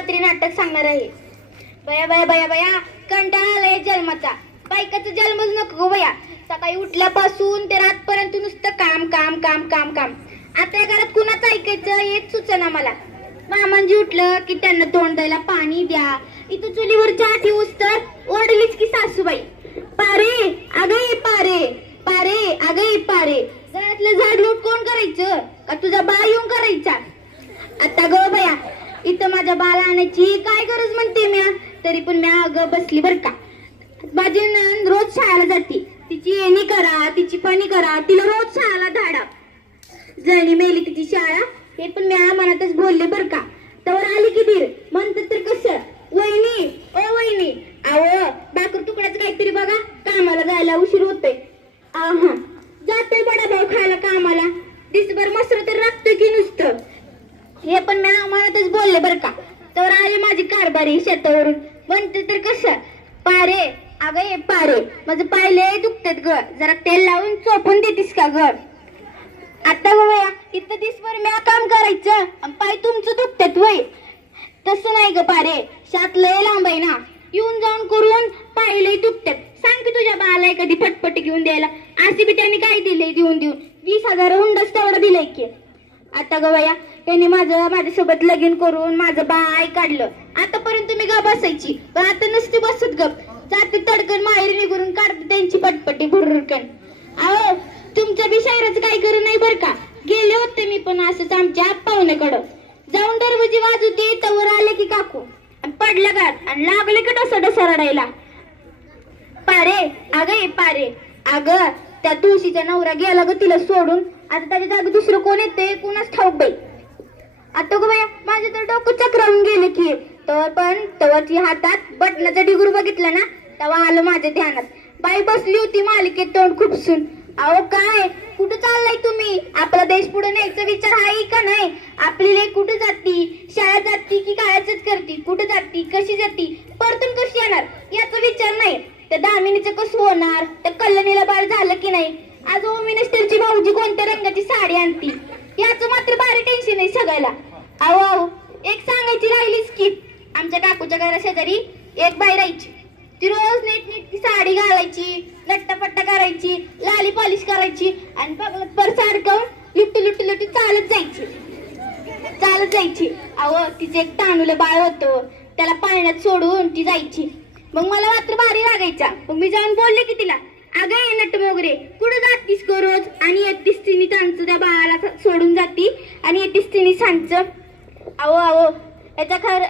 रात्री नाटक सांगणार आहे. बया बया बया बया कंटाळा आलाय जन्माचा. बायकाचा जन्मच नको गो बया. सकाळी उठल्यापासून ते रातपर्यंत नुसतं काम काम काम काम काम. आता या घरात कुणाचं ऐकायचं हेच सुचना मला. मामांजी उठलं की त्यांना तोंड द्यायला पाणी द्या. इथं चुलीवर चहा ठेवूस तर ओरडलीच की सासूबाई, पारे अगं पारे, पारे अगं पारे. घरातलं झाड लोट कोण करायचं? का तुझा बा येऊन करायचा? आता ग बया इथं माझ्या बाला आणायची काय गरज म्हणते म्या. तरी पण म्या अगं बसली बर का. माझी नंद रोज शाळेला जाते. तिची येणी करा तिची पाणी करा, तिला रोज शाळेला धाडा. जणी मेली तिची शाळा हे पण म्या मनातच बोलले बर का. तवर आली की धीर म्हणतात तर कसं, वहिनी ओ वहिनी आव भाकर तुकड्याचं काहीतरी बघा, कामाला जायला उशीर होतोय. आहा जातोय बडा भाऊ खायला कामाला, दिसभर मसर तर राखतोय की नुसतं. हे पण म्या मनातच बोलले बर का. तर आले माझी कारभारी शेतावरून म्हणते तर कसं, पारे अगं ये पारे माझं पाय लय दुखतात ग, जरा तेल लावून चोपून देतीस का ग. आता ग बया इथं दिसभर म्या काम करायचं आणि पाय तुमचं दुखतात वय. तसं नाही ग पारे, शात लय लांब आहे ना, येऊन जाऊन करून पाय लय दुखतात. सांग की तुझ्या बाळाला कधी फटफट घेऊन द्यायला. असे बी त्यांनी काय दिलंय देऊन देऊन 20,000 हुंडाच तेवढं दिलंय की. आता ग बया त्यांनी माझ्यासोबत लगीन करून माझं बाय काढलं. आतापर्यंत मी ग बसायची पण आता नसते बसत गप. जाते तडकन माहेरी निघून काढते त्यांची पटपटी भुरकन. अहो तुमच्या बी शायराचं काही करू नाही बर का. गेले होते मी पण असंच आमच्या पाहुण्याकडं. जाऊन दरवाजी वाजवते तवर आले की काकू पडलं का आणि लागले की डसा रडायला. पारे अगं ये पारे अगं त्या तुळशीचा नवरा गेला ग तिला सोडून. आता त्याच्या जागी दुसरं कोण येते कुणाच ठाऊक बाई. आता गो बाया माझे तर डोकं चक्रावून गेले की. तवरची हातात बटनाचा डिगूर बघितला ना तेव्हा आलं माझ्या ध्यानात. बाई बसली होती मालिकेत तोंड खुपसून. अहो काय कुठं चाललाय तुम्ही? आपला देश पुढे न्यायचा विचार आहे का नाही? आपली लेक कुठे जाती? शाळेत जाती की काळाचंच करती? कुठे जाती कशी जाती परतून कशी येणार याचा विचार नाही. त्या दामिनीचं कसं होणार? त्या कल्याणीला बाळ झालं की नाही? आज होम मिनिस्टरची भाऊजी कोणत्या रंगाची साडी आणती याचं मात्र भारी टेन्शन आहे सगळ्याला. अहो एक सांगायची राहिलीच की आमच्या काकूच्या घरा शेजारी एक बाई राहायची. ती रोज नीट साडी घालायची, लट्टापट्टा करायची, लाली पॉलिश करायची आणि परस अडकवून लुट्टी चालत जायची. अहो तिचं एक तानुलं बाळ होतं, त्याला पाळण्यात सोडून ती जायची. मग मला मात्र भारी लागायचा. मग मी जाऊन बोलले की तिला, अगं ये नट मोगरे कुठं जातीस को रोज आणि येतीस तिने सांगचं त्या बाळाला सोडून जाती आणि येतीस तिने सांगचं. अहो याचा खरं